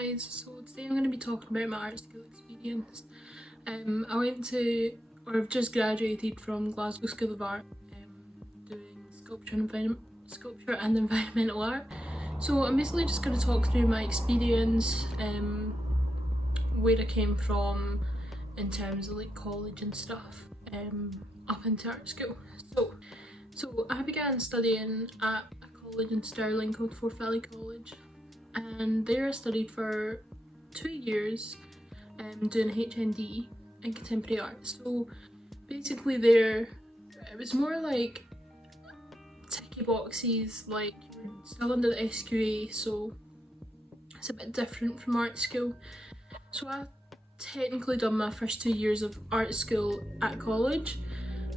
guys, so today I'm going to be talking about my art school experience. I've just graduated from Glasgow School of Art doing sculpture and environmental art. So I'm basically just going to talk through my experience, where I came from in terms of like college and stuff, up into art school. So I began studying at a college in Stirling called Forth Valley College, and there I studied for 2 years doing HND in contemporary art. So basically there, it was more like ticky boxes, like you're still under the SQA, so it's a bit different from art school. So I technically done my first 2 years of art school at college.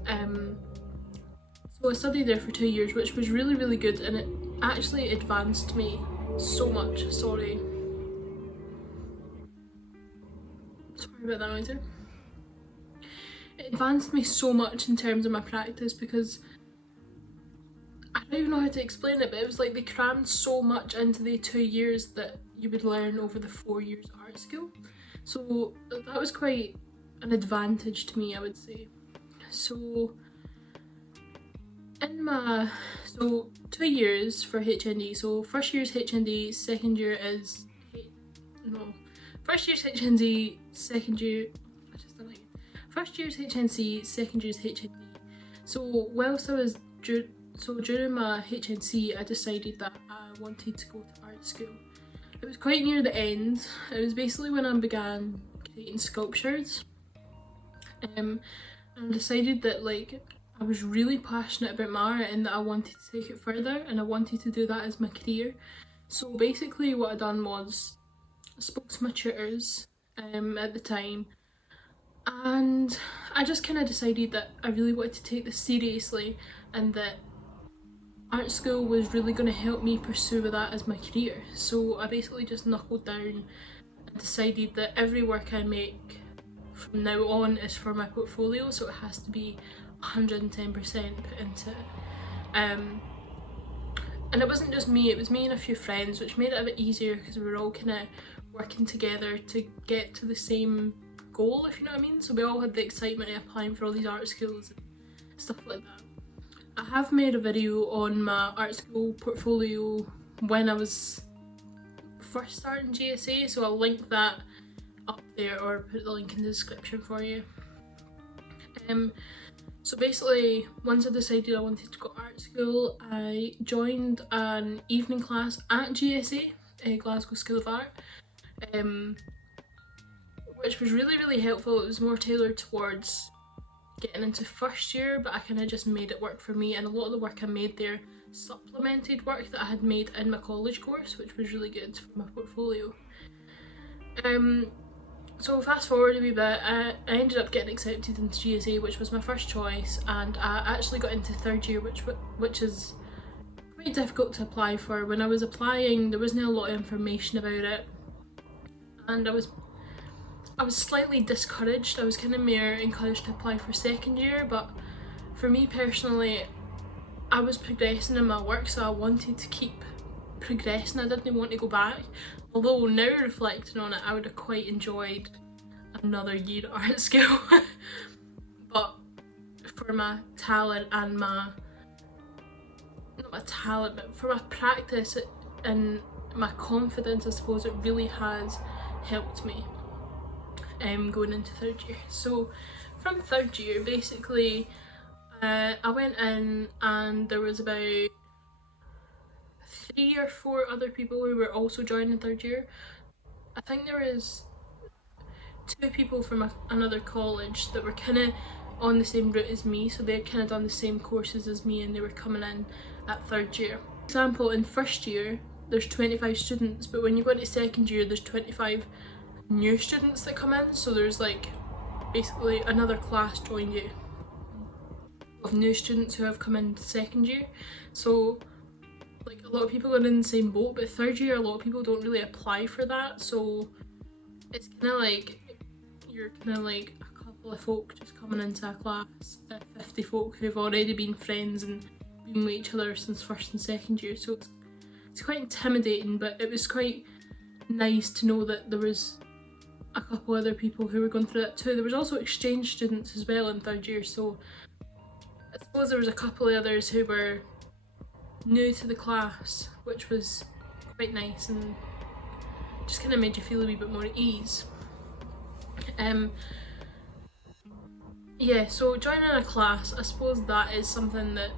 So I studied there for 2 years, which was really good, and it actually advanced me so much. Sorry about that noise. It advanced me so much in terms of my practice, because I don't even know how to explain it, but it was like they crammed so much into the 2 years that you would learn over the 4 years of art school. So that was quite an advantage to me, I would say. So 2 years for HND. So first year's HND, second year is first year's HND, second year. First year's HNC, second year's HND. So whilst I was during my HNC, I decided that I wanted to go to art school. It was quite near the end. It was basically when I began creating sculptures, and I decided that like I was really passionate about my art and that I wanted to take it further, and I wanted to do that as my career. So basically what I done was I spoke to my tutors at the time, and I just kind of decided that I really wanted to take this seriously, and that art school was really going to help me pursue that as my career. So I basically just knuckled down and decided that every work I make from now on is for my portfolio, so it has to be 110% put into it. And it wasn't just me, it was me and a few friends, which made it a bit easier because we were all kind of working together to get to the same goal, if you know what I mean. So we all had the excitement of applying for all these art schools and stuff like that. I have made a video on my art school portfolio when I was first starting GSA, so I'll link that up there or put the link in the description for you. So basically, once I decided I wanted to go to art school, I joined an evening class at GSA, Glasgow School of Art, which was really helpful. It was more tailored towards getting into first year, but I kind of just made it work for me, and a lot of the work I made there supplemented work that I had made in my college course, which was really good for my portfolio. So fast forward a wee bit, I ended up getting accepted into GSA, which was my first choice, and I actually got into third year, which is quite difficult to apply for. When I was applying, there wasn't a lot of information about it, and I was slightly discouraged. I was kind of more encouraged to apply for second year, but for me personally, I was progressing in my work, so I wanted to keep progressing. I didn't want to go back, although now reflecting on it, I would have quite enjoyed another year at art school. But for my talent and for my practice and my confidence, I suppose it really has helped me going into third year. So from third year, basically I went in, and there was about 3 or 4 other people who were also joining third year. I think there was 2 people from another college that were kind of on the same route as me, so they'd kind of done the same courses as me, and they were coming in at third year. For example, in first year there's 25 students, but when you go into second year there's 25 new students that come in, so there's like basically another class join you of new students who have come into second year. So like a lot of people are in the same boat, but third year a lot of people don't really apply for that, so it's kind of like you're kind of like a couple of folk just coming into a class of 50 folk who've already been friends and been with each other since first and second year. So it's quite intimidating, but it was quite nice to know that there was a couple other people who were going through that too. There was also exchange students as well in third year, so I suppose there was a couple of others who were new to the class, which was quite nice and just kind of made you feel a wee bit more at ease. Yeah, so joining a class, I suppose that is something that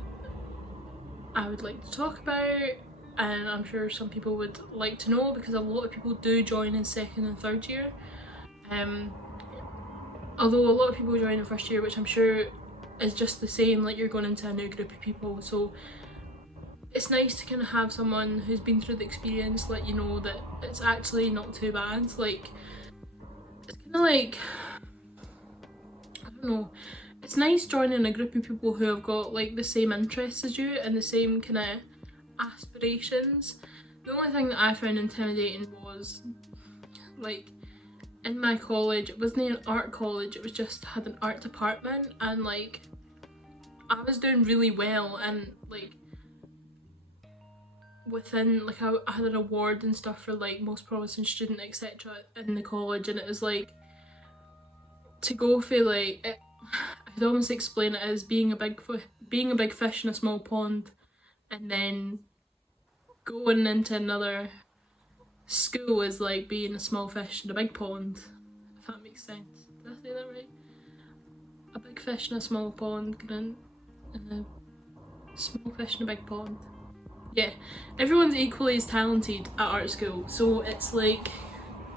I would like to talk about, and I'm sure some people would like to know, because a lot of people do join in second and third year. Although a lot of people join in first year, which I'm sure is just the same, like you're going into a new group of people, so it's nice to kind of have someone who's been through the experience let you know that it's actually not too bad. Like, it's kind of like, I don't know, it's nice joining a group of people who have got like the same interests as you and the same kind of aspirations. The only thing that I found intimidating was, like, in my college, it wasn't an art college, it was just had an art department, and like I was doing really well, and like within, like I had an award and stuff for like most promising student etc in the college, and it was like, to go for like it, I'd almost explain it as being a big fish in a small pond, and then going into another school is like being a small fish in a big pond, if that makes sense. Did I say that right? A big fish in a small pond, and a small fish in a big pond. Yeah, everyone's equally as talented at art school, so it's like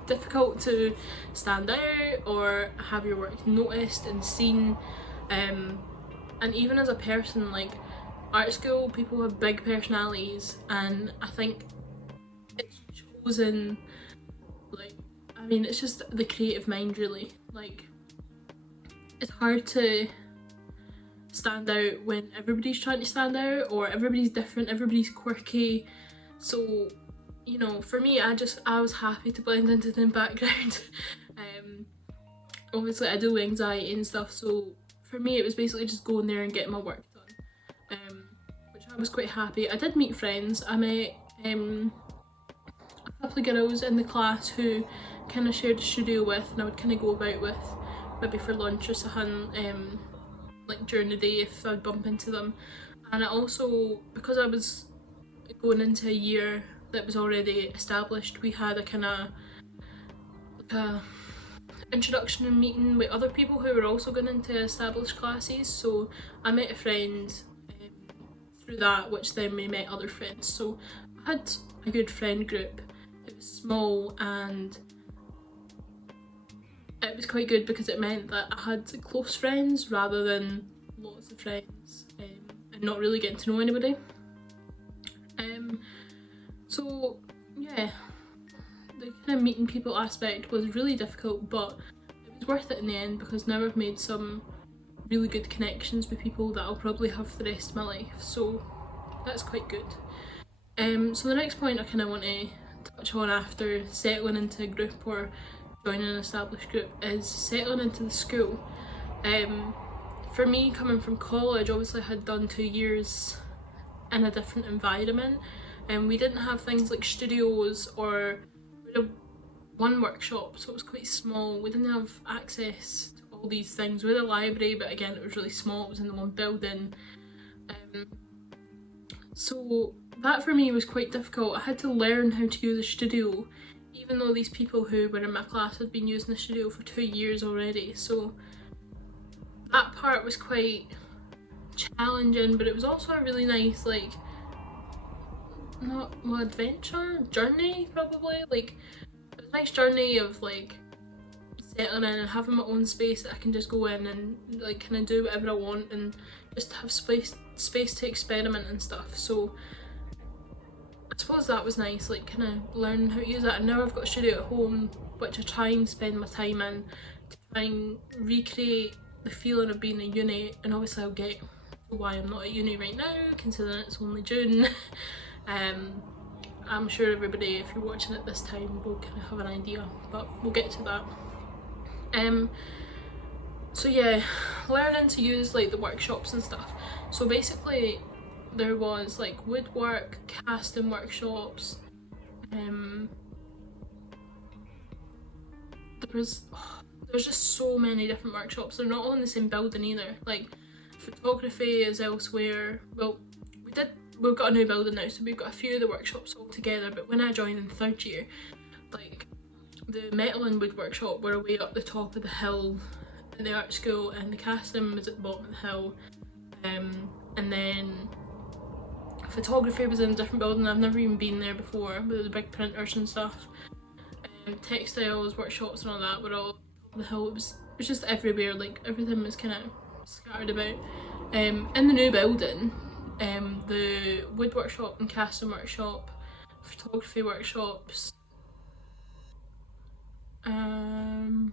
difficult to stand out or have your work noticed and seen. And even as a person, like, art school people have big personalities, and I think it's chosen, like, I mean, it's just the creative mind really. Like, it's hard to stand out when everybody's trying to stand out, or everybody's different, everybody's quirky. So, you know, for me, I was happy to blend into the background. Obviously I deal with anxiety and stuff, so for me it was basically just going there and getting my work done, which I was quite happy. I did meet friends. I met a couple of girls in the class who kind of shared a studio with, and I would kind of go about with, maybe for lunch or something, like during the day if I would bump into them. And I also, because I was going into a year that was already established, we had a kind of like a introduction meeting with other people who were also going into established classes, so I met a friend through that, which then we met other friends. So I had a good friend group. It was small and it was quite good because it meant that I had close friends rather than lots of friends, and not really getting to know anybody. So yeah, the kind of meeting people aspect was really difficult, but it was worth it in the end, because now I've made some really good connections with people that I'll probably have for the rest of my life, so that's quite good. So the next point I kind of want to touch on after settling into a group or joining an established group is settling into the school. For me, coming from college, obviously I had done 2 years in a different environment, and we didn't have things like studios, or we had one workshop, so it was quite small. We didn't have access to all these things. We had a library, but again it was really small, it was in the one building. So that for me was quite difficult. I had to learn how to use a studio, even though these people who were in my class had been using the studio for 2 years already. So that part was quite challenging, but it was also a really nice, like, not my adventure, journey probably. Like, it was a nice journey of like settling in and having my own space that I can just go in and like kind of do whatever I want and just have space to experiment and stuff. So I suppose that was nice, like kind of learning how to use that. And now I've got a studio at home, which I try and spend my time in to try and recreate the feeling of being at uni. And obviously I'll get why I'm not at uni right now, considering it's only June. I'm sure everybody, if you're watching it this time, will kind of have an idea, but we'll get to that. So yeah, learning to use like the workshops and stuff. So basically there was like woodwork, casting workshops, there's just so many different workshops. They're not all in the same building either. Like photography is elsewhere. Well, we've got a new building now, so we've got a few of the workshops all together. But when I joined in 3rd year, like the metal and wood workshop were way up the top of the hill at the art school, and the casting was at the bottom of the hill. And then photography was in a different building. I've never even been there before, with the big printers and stuff. Textiles, workshops and all that were all on the hill. It was just everywhere, like everything was kind of scattered about. In the new building, the wood workshop and casting workshop, photography workshops, and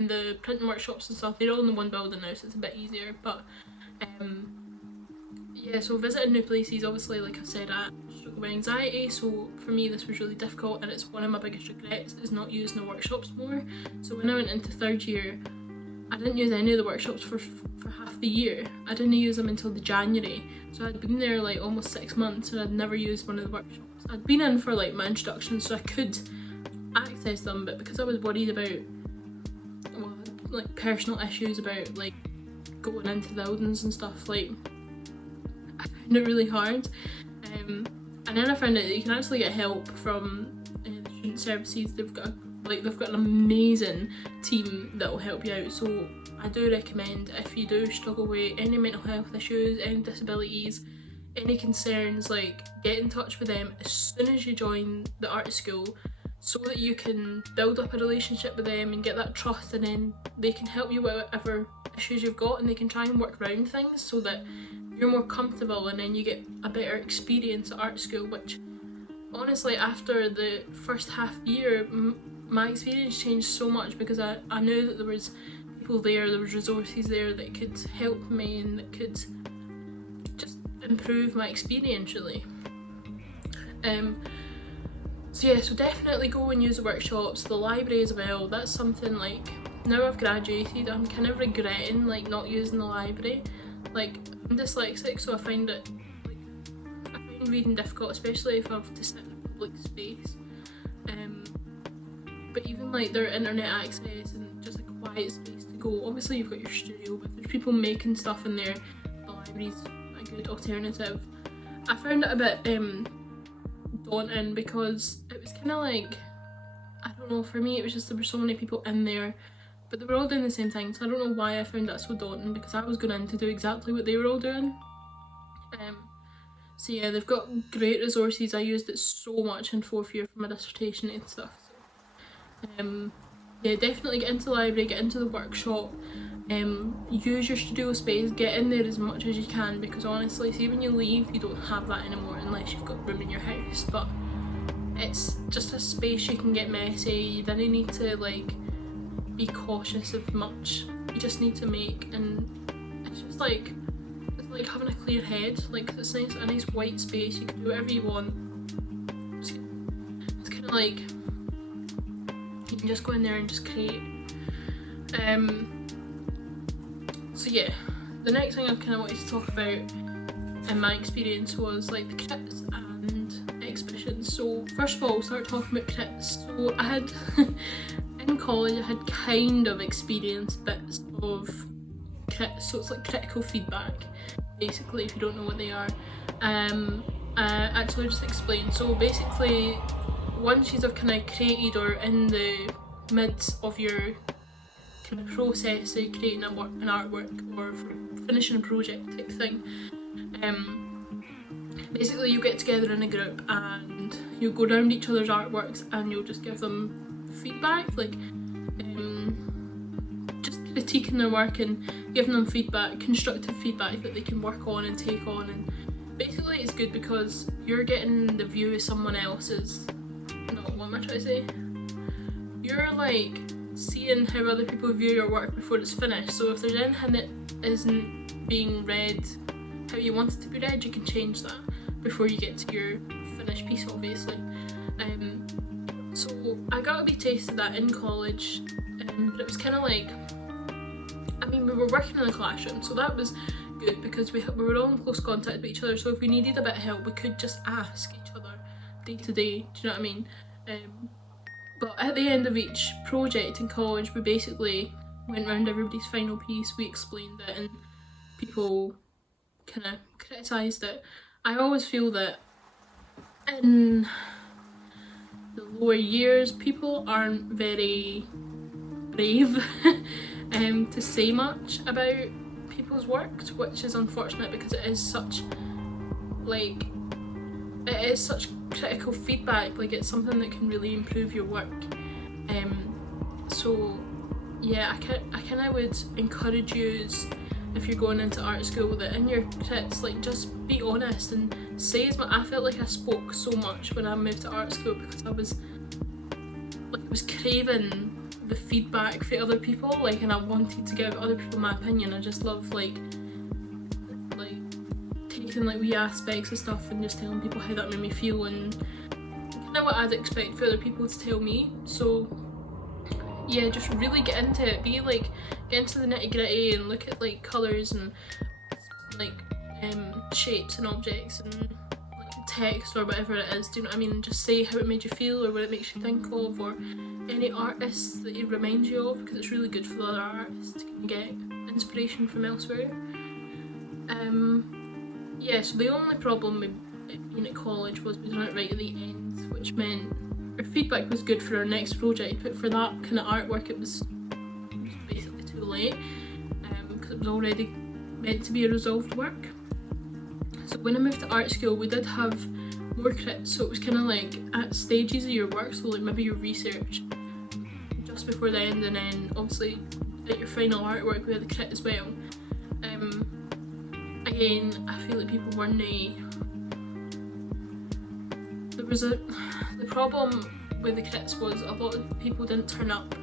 the printing workshops and stuff, they're all in the one building now, so it's a bit easier. But yeah, so visiting new places, obviously, like I said, I struggle with anxiety, so for me this was really difficult, and it's one of my biggest regrets is not using the workshops more. So when I went into 3rd year, I didn't use any of the workshops for half the year. I didn't use them until the January, so I'd been there like almost 6 months and I'd never used one of the workshops. I'd been in for like my introduction, so I could access them, but because I was worried about, well, like personal issues about like going into buildings and stuff, like I found it really hard. And then I found out that you can actually get help from the student services. They've got an amazing team that will help you out. So I do recommend, if you do struggle with any mental health issues, any disabilities, any concerns, like get in touch with them as soon as you join the art school, so that you can build up a relationship with them and get that trust, and then they can help you with whatever issues you've got, and they can try and work around things so that you're more comfortable, and then you get a better experience at art school. Which honestly, after the first half year, my experience changed so much, because I knew that there was people there was resources there that could help me and that could just improve my experience really. So yeah, so definitely go and use the workshops, the library as well. That's something, like, now I've graduated, I'm kind of regretting like not using the library. Like, I'm dyslexic, so I find reading difficult, especially if I have to sit in a public space. But even like their internet access and just a quiet space to go. Obviously you've got your studio, but if there's people making stuff in there, the library's a good alternative. I found it a bit daunting, because it was kind of like, I don't know, for me it was just there were so many people in there, but they were all doing the same thing, so I don't know why I found that so daunting, because I was going in to do exactly what they were all doing. So yeah, they've got great resources. I used it so much in 4th year for my dissertation and stuff. So, yeah, definitely get into the library, get into the workshop, use your studio space, get in there as much as you can, because honestly, see, when you leave, you don't have that anymore unless you've got room in your house. But it's just a space you can get messy. You don't need to like be cautious of much. You just need to make, and it's just like, it's like having a clear head. Like, it's nice, a nice white space. You can do whatever you want. It's kind of like you can just go in there and just create. So yeah, the next thing I kind of wanted to talk about in my experience was like the crits and exhibitions. So first of all, we'll start talking about crits. So I had in college I had kind of experienced bits of crits, so it's like critical feedback basically, if you don't know what they are. Actually just explain. So basically, once you've kind of created or in the midst of your kind of process of creating an artwork or finishing a project type thing, basically you get together in a group and you'll go around each other's artworks and you'll just give them feedback, like just critiquing their work and giving them feedback, constructive feedback that they can work on and take on. And basically it's good because you're getting the view of someone else's, no, what am I trying to say? You're like seeing how other people view your work before it's finished. So if there's anything that isn't being read how you want it to be read, you can change that before you get to your finished piece, obviously. So I got a wee taste of that in college, but it was kind of like, I mean, we were working in a classroom, so that was good because we were all in close contact with each other, so if we needed a bit of help we could just ask each other day to day, do you know what I mean? But at the end of each project in college, we basically went around everybody's final piece, we explained it, and people kind of criticised it. I always feel that in the lower years, people aren't very brave to say much about people's works, which is unfortunate because it is such critical feedback. Like, it's something that can really improve your work. So yeah, I kind of would encourage you, if you're going into art school, that in your crits, like, just be honest and say as much. I felt like I spoke so much when I moved to art school because I was craving the feedback for other people, like, and I wanted to give other people my opinion. I just love like taking like wee aspects of stuff and just telling people how that made me feel, and kind of what I'd expect for other people to tell me. So yeah, just really get into it, get into the nitty gritty and look at like colours and like shapes and objects and like text or whatever it is, do you know what I mean? Just say how it made you feel or what it makes you think of, or any artists that it reminds you of, because it's really good for the other artists to get inspiration from elsewhere. Yeah, so the only problem with it being at college was we done it right at the end, which meant our feedback was good for our next project, but for that kind of artwork it was basically too late, because it was already meant to be a resolved work. So when I moved to art school, we did have more crits, so it was kind of like at stages of your work, so like maybe your research just before the end, and then obviously at your final artwork we had a crit as well. Again, I feel like people weren't the problem with the crits was a lot of people didn't turn up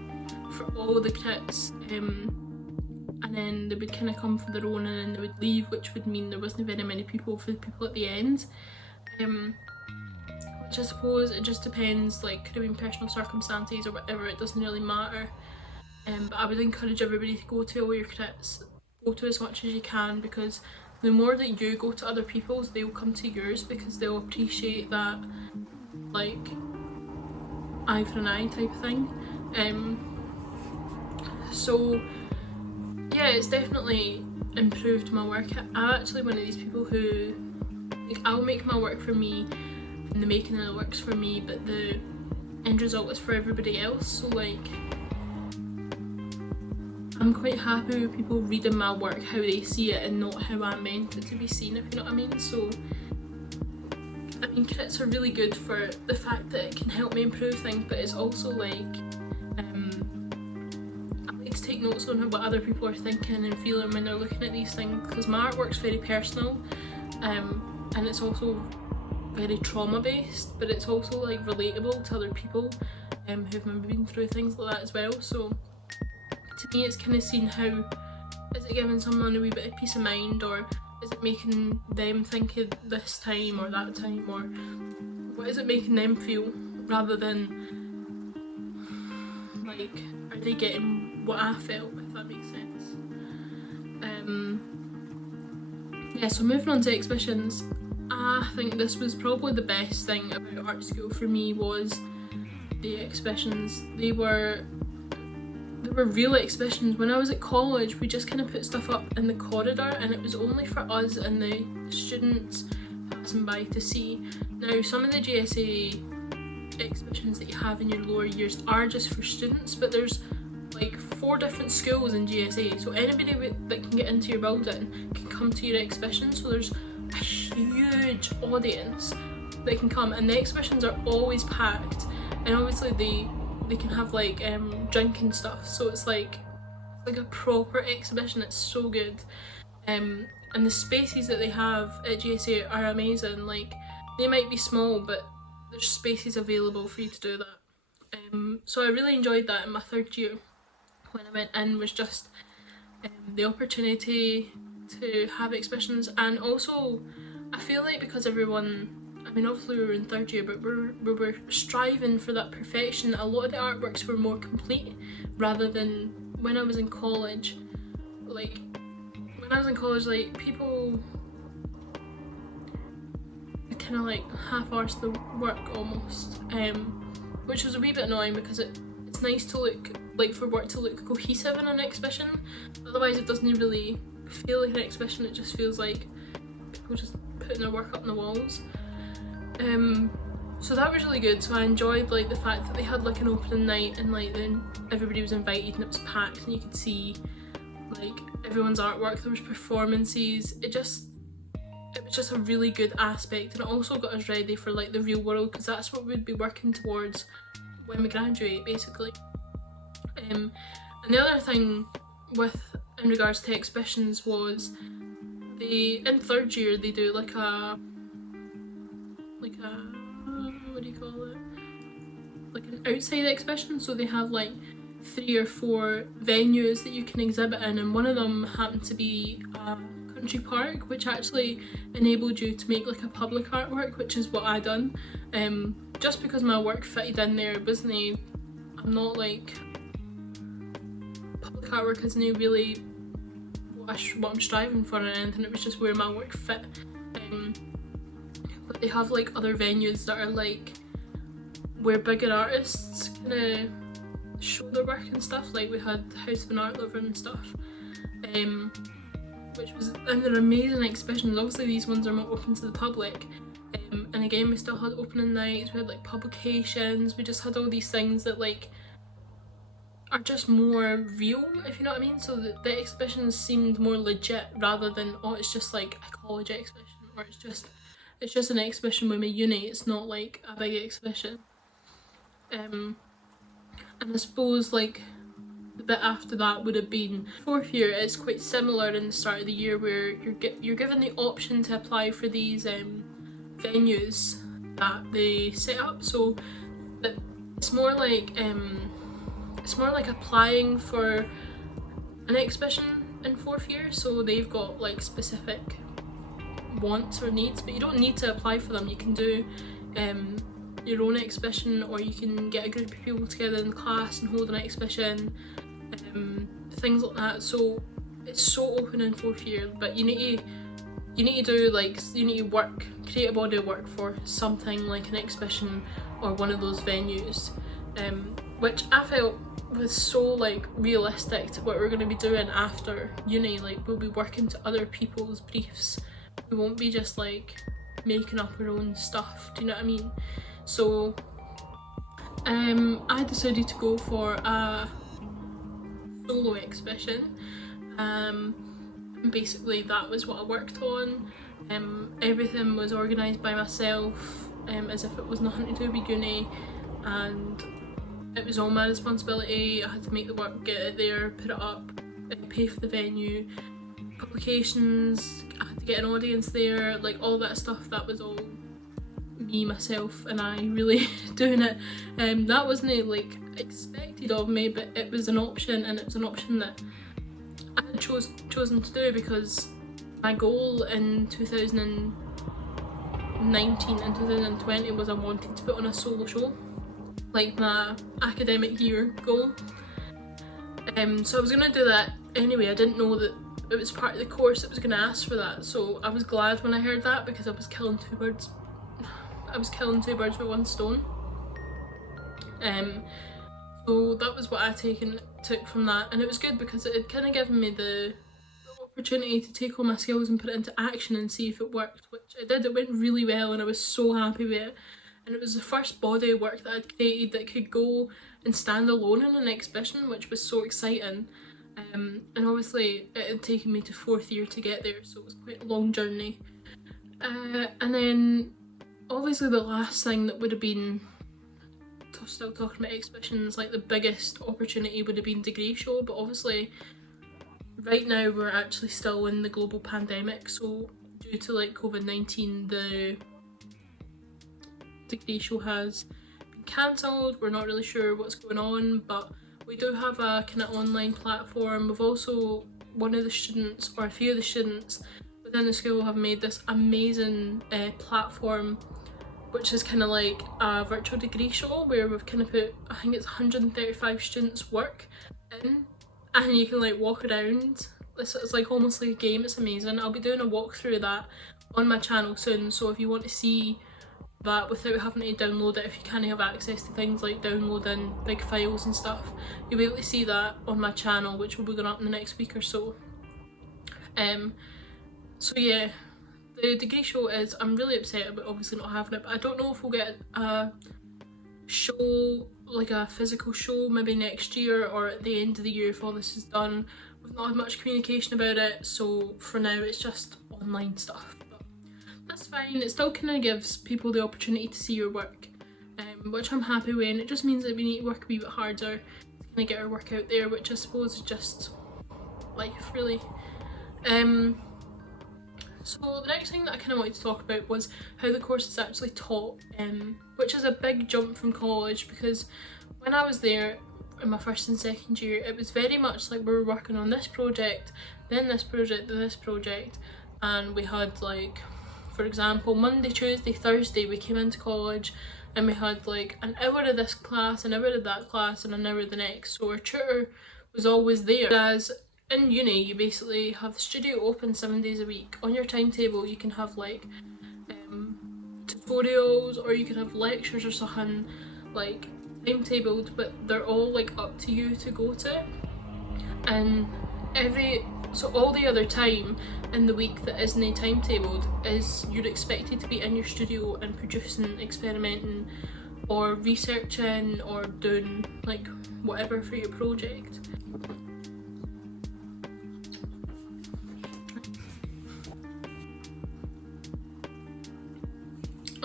for all the crits, and then they would kind of come for their own and then they would leave, which would mean there wasn't very many people for the people at the end, which I suppose it just depends, like, could have been personal circumstances or whatever, it doesn't really matter. But I would encourage everybody to go to all your crits, go to as much as you can, because the more that you go to other people's, they'll come to yours, because they'll appreciate that, like, eye for an eye type of thing. So yeah, it's definitely improved my work. I'm actually one of these people who, like, I'll make my work for me and the making of the work's for me, but the end result is for everybody else. So like, I'm quite happy with people reading my work how they see it and not how I meant it to be seen, if you know what I mean. So I mean, crits are really good for the fact that it can help me improve things, but it's also like, I like to take notes on what other people are thinking and feeling when they're looking at these things, because my artwork's very personal, and it's also very trauma based, but it's also like relatable to other people who've maybe been through things like that as well. So to me, it's kind of seeing how, is it giving someone a wee bit of peace of mind, or is it making them think of this time or that time, or what is it making them feel, rather than like, are they getting what I felt, if that makes sense. Yeah, so moving on to exhibitions, I think this was probably the best thing about art school for me, was the exhibitions. They were real exhibitions. When I was at college, we just kind of put stuff up in the corridor, and it was only for us and the students passing by to see. Now, some of the GSA exhibitions that you have in your lower years are just for students, but there's like 4 different schools in GSA, so anybody that can get into your building can come to your exhibition. So there's a huge audience that can come, and the exhibitions are always packed, and obviously they can have like drinking stuff, so it's like a proper exhibition. It's so good, and the spaces that they have at GSA are amazing. Like, they might be small, but there's spaces available for you to do that. So I really enjoyed that in my 3rd year when I went in, was just the opportunity to have exhibitions. And also I feel like, because everyone, I mean, obviously we were in 3rd year, but we were striving for that perfection. A lot of the artworks were more complete, rather than when I was in college. Like, when I was in college, like, people kind of like half-arsed the work almost, which was a wee bit annoying because it's nice to look, like for work to look cohesive in an exhibition, otherwise it doesn't really feel like an exhibition, it just feels like people just putting their work up on the walls. So that was really good. So I enjoyed like the fact that they had like an opening night and like then everybody was invited and it was packed and you could see like everyone's artwork, there was performances, it was just a really good aspect, and it also got us ready for like the real world, because that's what we'd be working towards when we graduate basically. And the other thing in regards to exhibitions was in third year they do like a what do you call it, like an outside exhibition. So they have like 3 or 4 venues that you can exhibit in, and one of them happened to be a country park, which actually enabled you to make like a public artwork, which is what I done. Just because my work fitted in there, I'm not like, public artwork isn't really what I'm striving for or anything, it was just where my work fit. But they have like other venues that are like where bigger artists kind of show their work and stuff. Like we had the House of an Art Lover and stuff, which was, and they're amazing exhibitions. Obviously these ones are not open to the public, and again we still had opening nights, we had like publications, we just had all these things that like are just more real, if you know what I mean. So the exhibitions seemed more legit rather than, oh, it's just like a college exhibition, or it's just an exhibition with my uni, it's not like a big exhibition. And I suppose like the bit after that would have been fourth year. It's quite similar in the start of the year where you're given the option to apply for these venues that they set up. So it's more like applying for an exhibition in fourth year. So they've got like specific wants or needs, but you don't need to apply for them. You can do your own exhibition, or you can get a group of people together in class and hold an exhibition, things like that. So it's so open in fourth year, but you need to do like, you need to create a body of work for something like an exhibition or one of those venues, which I felt was so like realistic to what we're going to be doing after uni. Like we'll be working to other people's briefs, we won't be just like making up our own stuff, do you know what I mean? So I decided to go for a solo exhibition, and basically that was what I worked on. Everything was organised by myself, as if it was nothing to do with uni, and it was all my responsibility. I had to make the work, get it there, put it up, pay for the venue, publications, I had to get an audience there, like all that stuff. That was all me, myself and I really doing it. That wasn't like expected of me, but it was an option, and it was an option that I had chosen to do because my goal in 2019 and 2020 was I wanted to put on a solo show, like my academic year goal. So I was gonna do that anyway. I didn't know that it was part of the course that was gonna ask for that, so I was glad when I heard that, because I was killing two birds with one stone. So that was what I took from that, and it was good because it had kind of given me the opportunity to take all my skills and put it into action and see if it worked, which it did. It went really well and I was so happy with it, and it was the first body of work that I'd created that could go and stand alone in an exhibition, which was so exciting. And obviously it had taken me to fourth year to get there, so it was quite a long journey. And then obviously the last thing that would have been, still talking about exhibitions, like the biggest opportunity would have been degree show, but obviously right now we're actually still in the global pandemic, so due to like COVID-19 the degree show has been cancelled. We're not really sure what's going on, but we do have a kind of online platform. We've also, one of the students, or a few of the students within the school have made this amazing platform, which is kind of like a virtual degree show where we've kind of put, I think it's 135 students' work in, and you can like walk around. It's like almost like a game. It's amazing. I'll be doing a walkthrough of that on my channel soon, so if you want to see that without having to download it if you can't have access to things like downloading big files and stuff. You'll be able to see that on my channel, which will be going up in the next week or so. So yeah, the degree show is, I'm really upset about obviously not having it, but I don't know if we'll get a show, like a physical show, maybe next year or at the end of the year if all this is done. We've not had much communication about it, so for now it's just online stuff. But that's fine, it still kind of gives people the opportunity to see your work, which I'm happy with, and it just means that we need to work a wee bit harder to kind of get our work out there, which I suppose is just life, really. So the next thing that I kind of wanted to talk about was how the course is actually taught, which is a big jump from college, because when I was there in my first and second year, it was very much like we were working on this project, then this project, then this project, and we had, like, for example, Monday, Tuesday, Thursday we came into college and we had like an hour of this class, an hour of that class, and an hour of the next, so our tutor was always there. Whereas in uni you basically have the studio open 7 days a week. On your timetable you can have like tutorials, or you can have lectures or something like timetabled, but they're all like up to you to go to. And so all the other time in the week that isn't timetabled is you're expected to be in your studio and producing, experimenting or researching or doing like whatever for your project.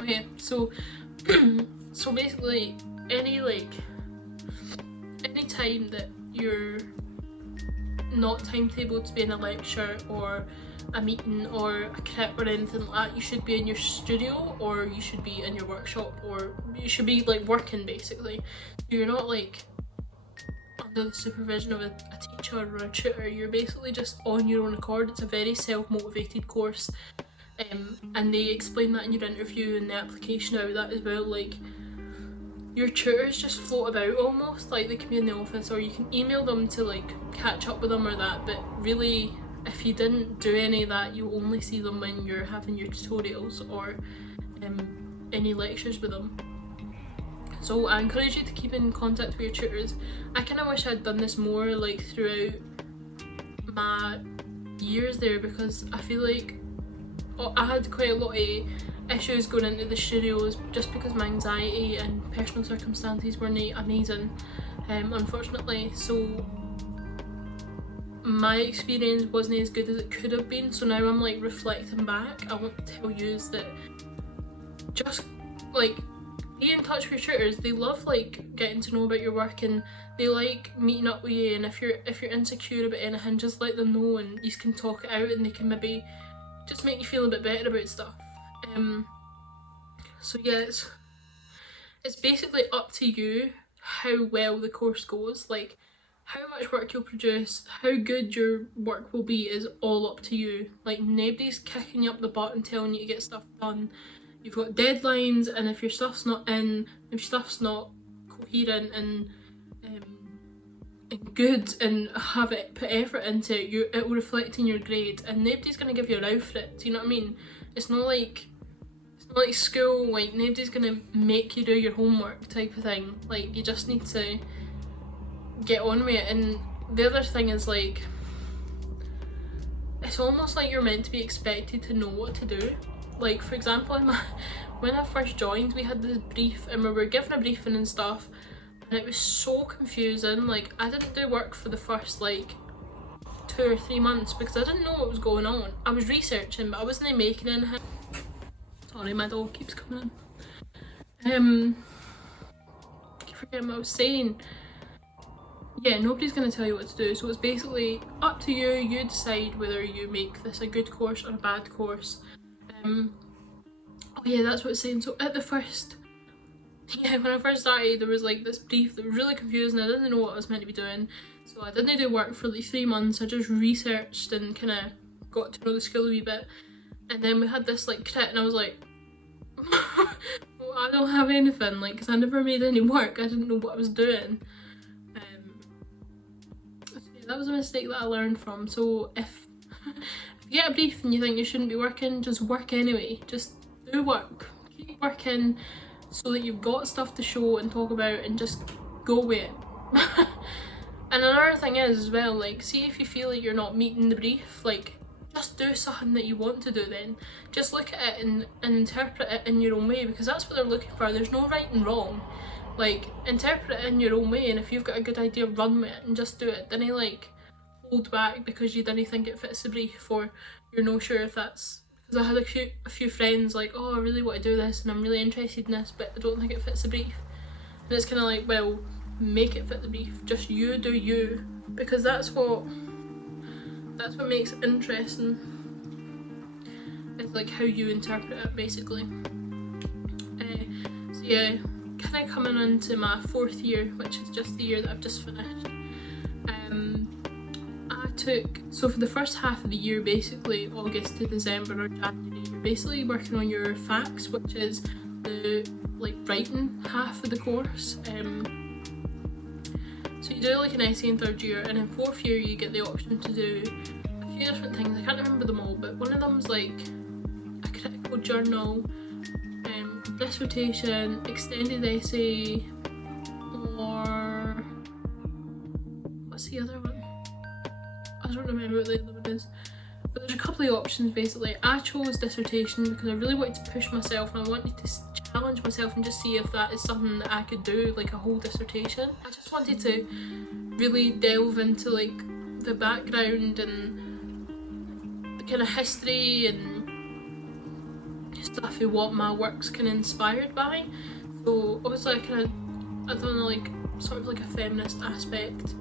Okay, so so basically any time that you're not timetabled to be in a lecture or a meeting or a kit or anything like that, you should be in your studio or you should be in your workshop, or you should be like working basically. So you're not like under the supervision of a teacher or a tutor, you're basically just on your own accord. It's a very self-motivated course, and they explain that in your interview and the application out of that as well. Like, your tutors just float about almost, like they can be in the office or you can email them to like catch up with them or that, but really if you didn't do any of that you only see them when you're having your tutorials or any lectures with them. So I encourage you to keep in contact with your tutors. I kind of wish I'd done this more like throughout my years there, because I feel like I had quite a lot of issues going into the studios just because my anxiety and personal circumstances weren't amazing, unfortunately. So my experience wasn't as good as it could have been. So now I'm like reflecting back, I want to tell you is that just like be in touch with your tutors. They love like getting to know about your work and they like meeting up with you, and if you're insecure about anything, just let them know and you can talk it out and they can maybe just make you feel a bit better about stuff. So yeah, it's basically up to you how well the course goes. Like, how much work you'll produce, how good your work will be is all up to you. Like, nobody's kicking you up the butt and telling you to get stuff done. You've got deadlines, and if your stuff's not in, if your stuff's not coherent and good and have it, put effort into it, it will reflect in your grade, and nobody's going to give you a row for it. Do you know what I mean? It's not like school, like nobody's going to make you do your homework type of thing. Like, you just need to get on with it. And the other thing is, like, it's almost like you're meant to be expected to know what to do. Like, for example, when I first joined, we had this brief and we were given a briefing and stuff, and it was so confusing. Like, I didn't do work for the first like 2 or 3 months because I didn't know what was going on. I was researching, but I wasn't making anything. Sorry, my dog keeps coming in. I keep forgetting what I was saying. Yeah, nobody's going to tell you what to do, so it's basically up to you. You decide whether you make this a good course or a bad course. Oh yeah, that's what it's saying. So at the first, when I first started, there was like this brief that was really confusing. I didn't know what I was meant to be doing, so I didn't do work for like 3 months. I just researched and kind of got to know the school a wee bit, and then we had this like crit, and I was like, well, I don't have anything, like, because I never made any work. I didn't know what I was doing. So yeah, that was a mistake that I learned from. So if you get a brief and you think you shouldn't be working, just work anyway. Just do work. Keep keep working so that you've got stuff to show and talk about, and just go with it. And another thing is as well, like, see if you feel like you're not meeting the brief, like, just do something that you want to do then. Just look at it and interpret it in your own way, because that's what they're looking for. There's no right and wrong. Like, interpret it in your own way, and if you've got a good idea, run with it and just do it. Then like hold back because you didn't think it fits the brief, or you're not sure if that's, because I had a few friends like, oh, I really want to do this and I'm really interested in this, but I don't think it fits the brief. And it's kind of like, well, make it fit the brief. Just you do you, because that's what makes it interesting. It's like how you interpret it, basically. So yeah, kind of coming into my 4th year, which is just the year that I've just finished. So for the first half of the year, basically August to December or January, you're basically working on your facts, which is the like writing half of the course. So you do like an essay in 3rd year, and in 4th year you get the option to do a few different things. I can't remember them all, but one of them's like a critical journal, dissertation, extended essay, or what's the other one? I don't remember what the other one is, but there's a couple of options basically. I chose dissertation because I really wanted to push myself and I wanted to challenge myself and just see if that is something that I could do, like a whole dissertation. I just wanted to really delve into like the background and the kind of history and stuff of what my work's kind of inspired by. So obviously I've done like sort of like a feminist aspect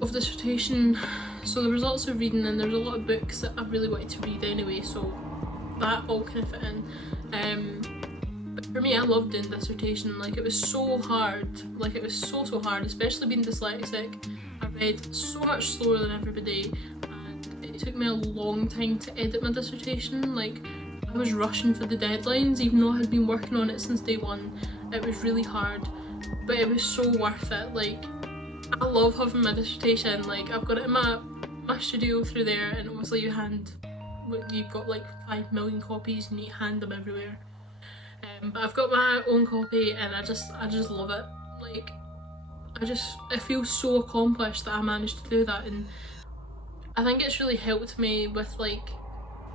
of dissertation, so there was lots of reading and there's a lot of books that I really wanted to read anyway, so that all kind of fit in. But for me, I loved doing dissertation. Like, it was so hard, like it was so hard, especially being dyslexic. I read so much slower than everybody, and it took me a long time to edit my dissertation. Like, I was rushing for the deadlines even though I had been working on it since day one. It was really hard, but it was so worth it. Like, I love having my dissertation. Like, I've got it in my studio through there, and obviously you've got like 5 million copies and you hand them everywhere. But I've got my own copy and I just love it. Like, I feel so accomplished that I managed to do that, and I think it's really helped me with like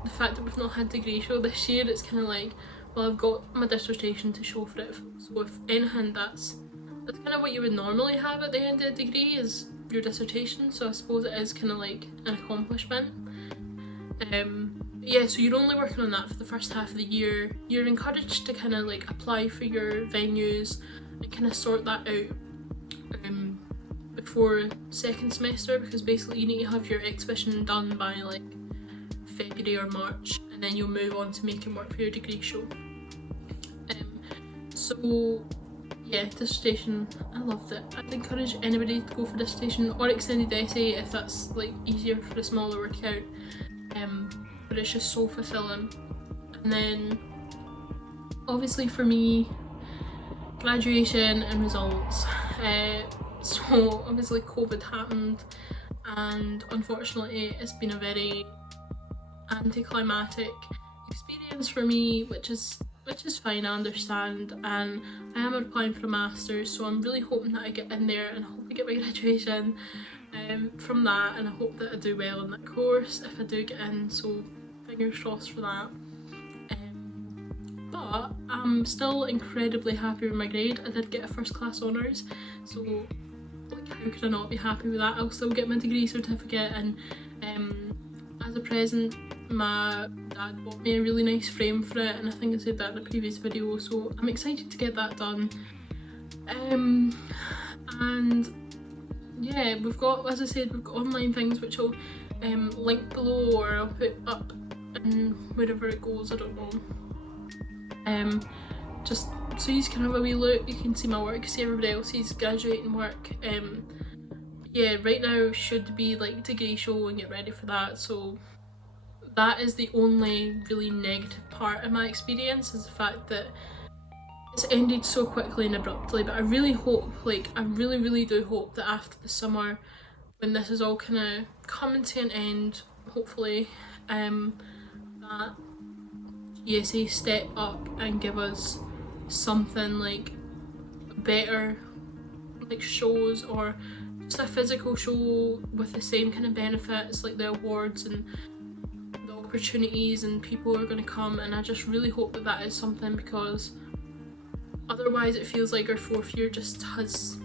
the fact that we've not had degree show this year. It's kind of like, well, I've got my dissertation to show for it, so if anything, that's kind of what you would normally have at the end of a degree, is your dissertation, so I suppose it is kind of like an accomplishment. Yeah, so you're only working on that for the first half of the year. You're encouraged to kind of like apply for your venues and kind of sort that out before 2nd semester, because basically you need to have your exhibition done by like February or March, and then you'll move on to making work for your degree show. So yeah, dissertation, I loved it. I'd encourage anybody to go for dissertation or extended essay if that's like easier for a smaller workout. But it's just so fulfilling. And then obviously for me, graduation and results. So obviously COVID happened, and unfortunately it's been a very anticlimactic experience for me, which is fine, I understand, and I am applying for a master's, so I'm really hoping that I get in there and I hope I get my graduation from that, and I hope that I do well in that course if I do get in, so fingers crossed for that. But I'm still incredibly happy with my grade. I did get a 1st class honours, so like, how could I not be happy with that? I'll still get my degree certificate, and as a present my dad bought me a really nice frame for it, and I think I said that in a previous video, so I'm excited to get that done. And yeah, we've got, as I said, we've got online things which I'll link below, or I'll put up in wherever it goes, I don't know. Just so you can have a wee look, you can see my work, see everybody else's graduating work. Yeah, right now should be like degree show and get ready for that, so that is the only really negative part of my experience, is the fact that it's ended so quickly and abruptly. But I really hope, like, I really do hope that after the summer, when this is all kind of coming to an end, hopefully, that ESA step up and give us something like better, like shows, or just a physical show with the same kind of benefits, like the awards and the opportunities, and people are going to come. And I just really hope that that is something, because otherwise it feels like our 4th year just has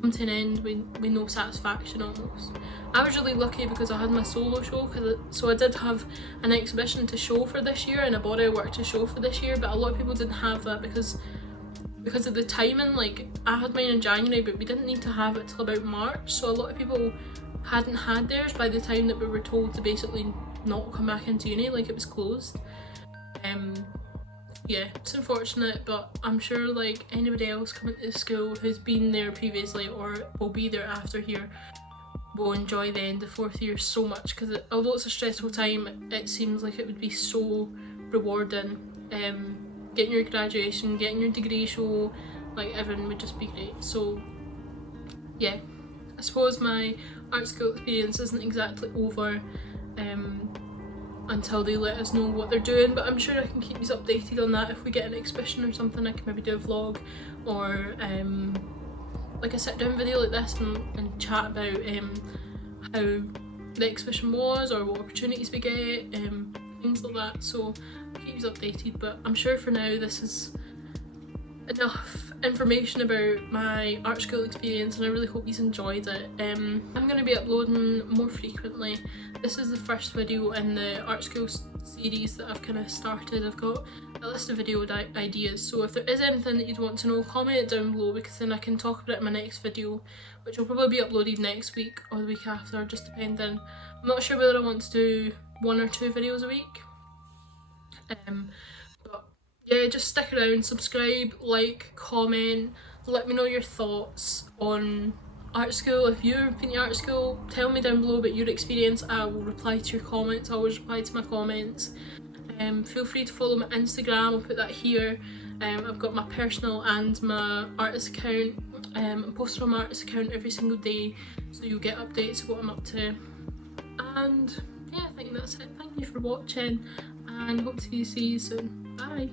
come to an end with no satisfaction almost. I was really lucky because I had my solo show, so I did have an exhibition to show for this year and a body of work to show for this year, but a lot of people didn't have that because of the timing. Like, I had mine in January, but we didn't need to have it till about March, so a lot of people hadn't had theirs by the time that we were told to basically not come back into uni, like it was closed. Yeah, it's unfortunate, but I'm sure like anybody else coming to the school who's been there previously or will be there after here will enjoy the end of 4th year so much, because although it's a stressful time, it seems like it would be so rewarding. Getting your graduation, getting your degree show, like everything would just be great. So yeah, I suppose my art school experience isn't exactly over until they let us know what they're doing, but I'm sure I can keep you updated on that. If we get an exhibition or something, I can maybe do a vlog or like a sit down video like this and chat about how the exhibition was or what opportunities we get, things like that. So I'll keep you updated, but I'm sure for now this is enough information about my art school experience, and I really hope you enjoyed it. I'm going to be uploading more frequently. This is the first video in the art school series that I've kind of started. I've got a list of video ideas, so if there is anything that you'd want to know, comment it down below, because then I can talk about it in my next video, which will probably be uploaded next week or the week after, just depending. I'm not sure whether I want to do 1 or 2 videos a week. But yeah, just stick around, subscribe, like, comment, let me know your thoughts on art school. If you've been to art school, tell me down below about your experience. I will reply to your comments. I always reply to my comments. Feel free to follow my Instagram, I'll put that here. I've got my personal and my artist account. I'm posting on my artist account every single day, so you'll get updates of what I'm up to. And yeah, I think that's it. Thank you for watching, and hope to see you soon. Bye!